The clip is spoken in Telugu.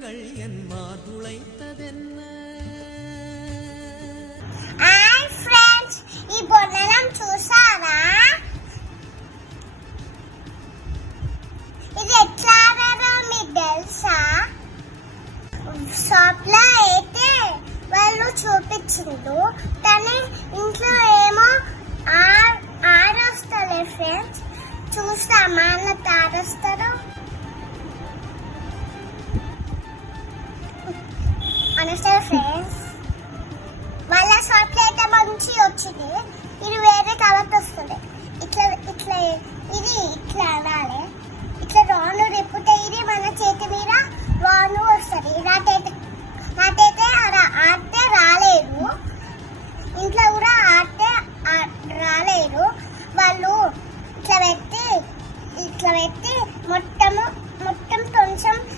கனவுகள் என் மாதுளைத்ததென்ன హాయ్ ఫ్రెండ్స్, ఈ బొమ్మలం చూసారా? ఇది ఎట్లా ఆడారో మీకు తెలుసా? షాప్ లో అయితే వాళ్ళు చూపించిండు, కానీ ఇంట్లో ఏమో ఆడొస్తలే ఫ్రెండ్స్. చూస్తామా అన్నట్టు ఆడొస్తారు. అనవసరం ఫ్రెండ్స్, వాళ్ళ షాప్ లో అయితే మంచి వచ్చింది. ఇది వేరే కలర్ వస్తుంది. ఇట్లా ఇట్లా ఇది ఇట్లా అనాలి. ఇట్లా రాను రేపుతే ఇది మన చేతి మీద రాను వస్తుంది. ఇలా